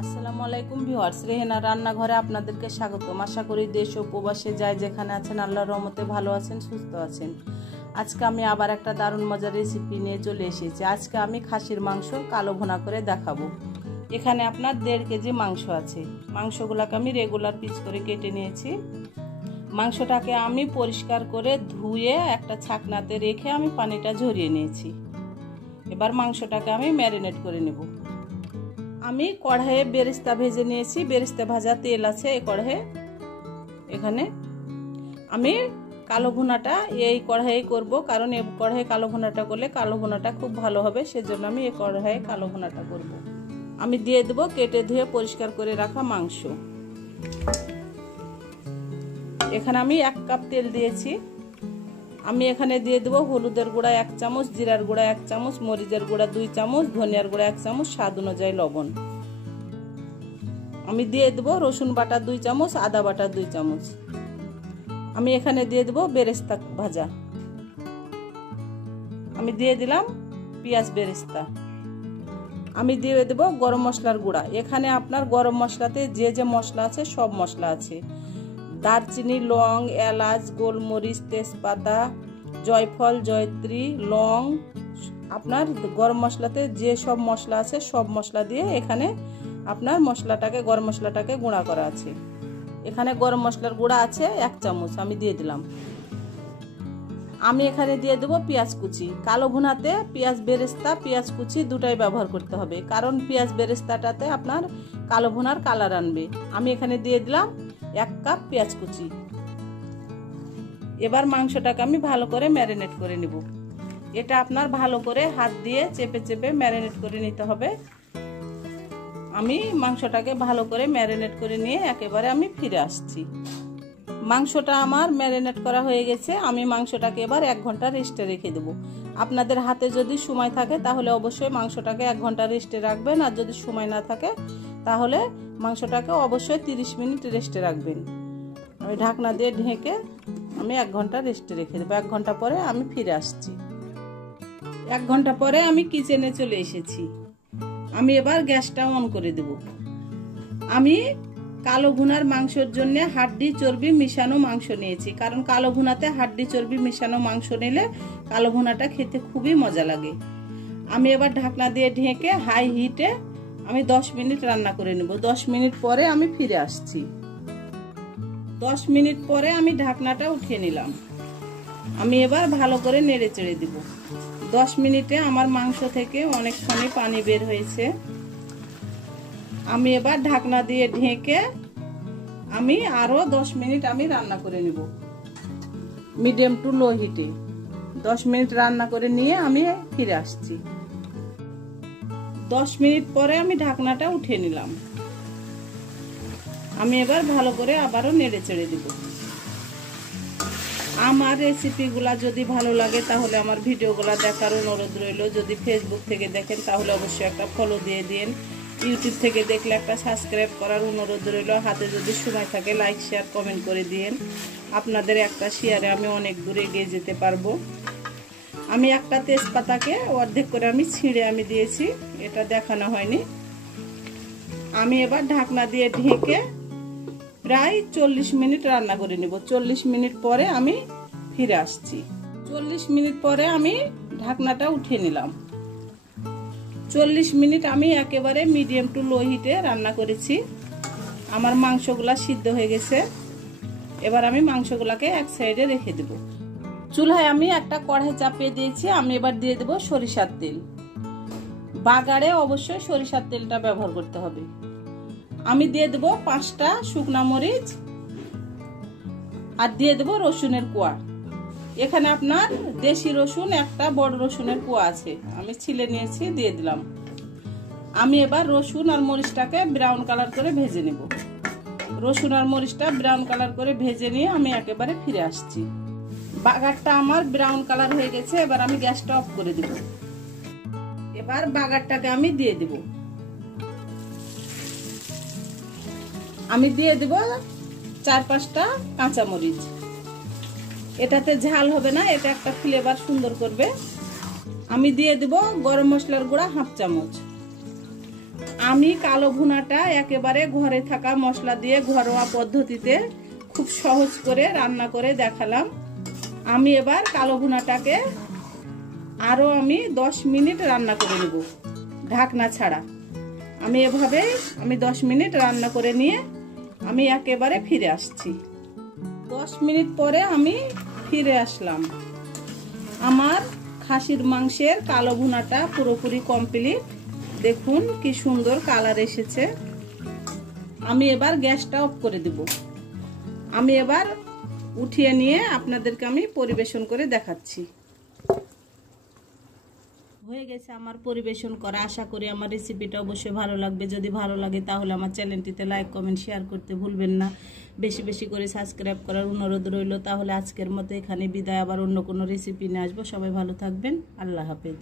আসসালামু আলাইকুম ভিউয়ার্স, রেহেনা রান্নাঘরে আপনাদেরকে স্বাগতম। আশা করি দেশ ও প্রবাসে যাই যেখানে আছেন আল্লাহর রহমতে ভালো আছেন, সুস্থ আছেন। আজকে আমি আবার একটা দারুণ মজার রেসিপি নিয়ে চলে এসেছি। আজকে আমি খাসির মাংস কালো ভুনা করে দেখাবো। এখানে আপনার 1.5 কেজি মাংস আছে। মাংসগুলোকে আমি রেগুলার পিস করে কেটে নিয়েছি। মাংসটাকে আমি পরিষ্কার করে ধুয়ে একটা ছাকনাতে রেখে আমি পানিটা ঝরিয়ে নিয়েছি। এবার মাংসটাকে আমি ম্যারিনেট করে নেব। আমি কড়াইয়ে বেরেস্তা ভেজে নিয়েছি। বেরেস্তা ভাজা তেল আছে এই কড়াইয়ে। এখানে আমি কালো ভুনাটা এই কড়াইয়ে করব, কারণ এই কড়াইয়ে কালো ভুনাটা করলে কালো ভুনাটা খুব ভালো হবে, সেজন্য আমি এই কড়াইয়ে কালো ভুনাটা করব। আমি দিয়ে দেব কেটে ধুয়ে পরিষ্কার করে রাখা মাংস। এখানে আমি 1 কাপ তেল দিয়েছি। আমি এখানে দিয়ে দেব হলুদের গুঁড়া 1 চামচ, জিরার গুঁড়া 1 চামচ, মরিচের গুঁড়া 2 চামচ, ধনিয়ার গুঁড়া 1 চামচ, স্বাদ অনুযায়ী লবণ। আমি দিয়ে দেব রসুন বাটা 2 চামচ, আদা বাটা 2 চামচ। আমি এখানে দিয়ে দেব বেরেস্তা ভাজা। আমি দিয়ে দিলাম পেঁয়াজ বেরেস্তা। আমি দিয়ে দেব গরম মশলার গুঁড়া। এখানে আপনার গরম মশলাতে যে যে মশলা আছে সব মশলা আছে। দারচিনি, লং, এলাচ, গোলমরিচ, তেজপাতা, জয়ফল, জয়ত্রী, লং, আপনার গরম মশলাতে যে সব মশলা আছে সব মশলা দিয়ে এখানে আপনার মশলাটাকে গরম মশলাটাকে গুঁড়া করা আছে। এখানে গরম মশলার গুঁড়া আছে 1 চামচ, আমি দিয়ে দিলাম। আমি এখানে দিয়ে দেবো পেঁয়াজ কুচি। কালো ভুনাতে পেঁয়াজ বেরেস্তা পেঁয়াজ কুচি দুটাই ব্যবহার করতে হবে, কারণ পেঁয়াজ বেরেস্তাটাতে আপনার কালো ভুনার কালার আনবে। আমি এখানে দিয়ে দিলাম 1 কাপ পেঁয়াজ কুচি। এবার মাংসটাকে আমি ভালো করে ম্যারিনেট করে নেব। এটা আপনার ভালো করে হাত দিয়ে চেপে চেপে ম্যারিনেট করে নিতে হবে। আমি মাংসটাকে ভালো করে ম্যারিনেট করে নিয়ে একেবারে আমি ফিরে আসছি। মাংসটা আমার ম্যারিনেট করা হয়ে গেছে। আমি মাংসটাকে এবার 1 ঘন্টা রেস্টে রেখে দেব। আপনাদের হাতে যদি সময় থাকে তাহলে অবশ্যই মাংসটাকে 1 ঘন্টা রেস্টে রাখবেন, আর যদি সময় না থাকে তাহলে মাংসটাকে অবশ্যই 30 মিনিট রেস্টে রাখবেন। আমি ঢাকনা দিয়ে ঢেকে আমি 1 ঘন্টা রেস্টে রেখে দেবো। 1 ঘন্টা পরে আমি ফিরে আসছি। 1 ঘন্টা পরে আমি কিচেনে চলে এসেছি। আমি এবার গ্যাসটা অন করে দেব। আমি কালো ভুনার মাংসের জন্য হাড্ডি চর্বি মিশানো মাংস নিয়েছি, কারণ কালো ভুনাতে হাড্ডি চর্বি মিশানো মাংস নিলে কালো ভুনাটা খেতে খুবই মজা লাগে। আমি এবার ঢাকনা দিয়ে ঢেকে হাই হিটে আমি 10 মিনিট রান্না করে নেব। 10 মিনিট পরে আমি ফিরে আসছি। 10 মিনিট পরে আমি ঢাকনাটা উঠিয়ে নিলাম। আমি এবার ভালো করে নেড়ে চেড়ে দিব। 10 মিনিটে আমার মাংস থেকে অনেকখানি পানি বের হয়েছে। আমি এবার ঢাকনা দিয়ে ঢেকে আমি আরো 10 মিনিট আমি রান্না করে নেব মিডিয়াম টু লো হিটে। 10 মিনিট রান্না করে নিয়ে আমি ফিরে আসছি। 10 মিনিট পরে আমি ঢাকনাটা উঠিয়ে নিলাম। আমি এবার ভালো করে আবারও নেড়ে চেড়ে দিব। আমার রেসিপিগুলা যদি ভালো লাগে তাহলে আমার ভিডিওগুলা দেখার অনুরোধ রইল। যদি ফেসবুক থেকে দেখেন তাহলে অবশ্যই একটা ফলো দিয়ে দিন। ইউটিউব থেকে দেখলে একটা সাবস্ক্রাইব করার অনুরোধ রইল। হাতে যদি সময় থাকে লাইক শেয়ার কমেন্ট করে দিন। আপনাদের একটা শেয়ারে আমি অনেক দূরে এগিয়ে যেতে পারবো। আমি একটা তেজপাতাকে অর্ধেক করে আমি ছিঁড়ে আমি দিয়েছি, এটা দেখানো হয়নি। আমি এবার ঢাকনা দিয়ে ঢেকে প্রায় 40 মিনিট রান্না করে নেব। 40 মিনিট পরে আমি ফিরে আসছি। 40 মিনিট পরে আমি ঢাকনাটা উঠিয়ে নিলাম। 40 মিনিট আমি একেবারে মিডিয়াম টু লো হিটে রান্না করেছি। আমার মাংসগুলা সিদ্ধ হয়ে গেছে। এবার আমি মাংসগুলাকে এক সাইডে রেখে দেব। চুলায় আমি একটা কড়াই চাপিয়ে দিয়েছি। আমি এবার দিয়ে দেব সরিষার তেল। বাগারে অবশ্যই সরিষার তেলটা ব্যবহার করতে হবে। আমি দিয়ে দেব 5টা শুকনা মরিচ আর দিয়ে দেব রসুনের কোয়া। এখানে আপনার দেশি রসুন একটা বড় রসুনের কোয়া আছে, আমি ছিলে নিয়েছি, দিয়ে দিলাম। আমি এবার রসুন আর মরিচটাকে ব্রাউন কালার করে ভেজে নেব। রসুন আর মরিচটা ব্রাউন কালার করে ভেজে নিয়ে আমি একেবারে ফিরে আসছি। বাগারটা আমার ব্রাউন কালার হয়ে গেছে। এবার আমি গ্যাসটা অফ করে দেব। এবার বাগারটাকে আমি দিয়ে দেব। আমি দিয়ে দেব 4-5টা কাঁচামরিচ। এটাতে ঝাল হবে না, এটা একটা ফ্লেভার সুন্দর করবে। আমি দিয়ে দেব গরম মশলার গুঁড়া 1/2 চামচ। আমি কালো ভুনাটা একেবারে ঘরে থাকা মশলা দিয়ে ঘরোয়া পদ্ধতিতে খুব সহজ করে রান্না করে দেখালাম। আমি এবার কালো ভুনাটাকে আরো 10 মিনিট রান্না করে নেব ঢাকনা ছাড়া। আমি এভাবে 10 মিনিট রান্না করে নিয়ে আমি একেবারে ফিরে আসছি। 10 মিনিট পরে আমি ফিরে আসলাম। আমার খাসির মাংসের কালো ভুনাটা পুরোপুরি কমপ্লিট। দেখুন কি সুন্দর কালার এসেছে। আমি এবার গ্যাসটা অফ করে দেব। আমি এবার উঠিয়ে নিয়ে আপনাদেরকে আমি পরিবেশন করে দেখাচ্ছি। হয়ে গেছে আমার পরিবেশন করা। আশা করি আমার রেসিপিটা অবশ্যই ভালো লাগবে। যদি ভালো লাগে তাহলে আমার চ্যানেলটিতে লাইক কমেন্ট শেয়ার করতে ভুলবেন না। বেশি বেশি করে সাবস্ক্রাইব করার অনুরোধ রইল। তাহলে আজকের মতো এখানে বিদায়। আবার অন্য কোনো রেসিপি নিয়ে আসবো। সবাই ভালো থাকবেন। আল্লাহ হাফেজ।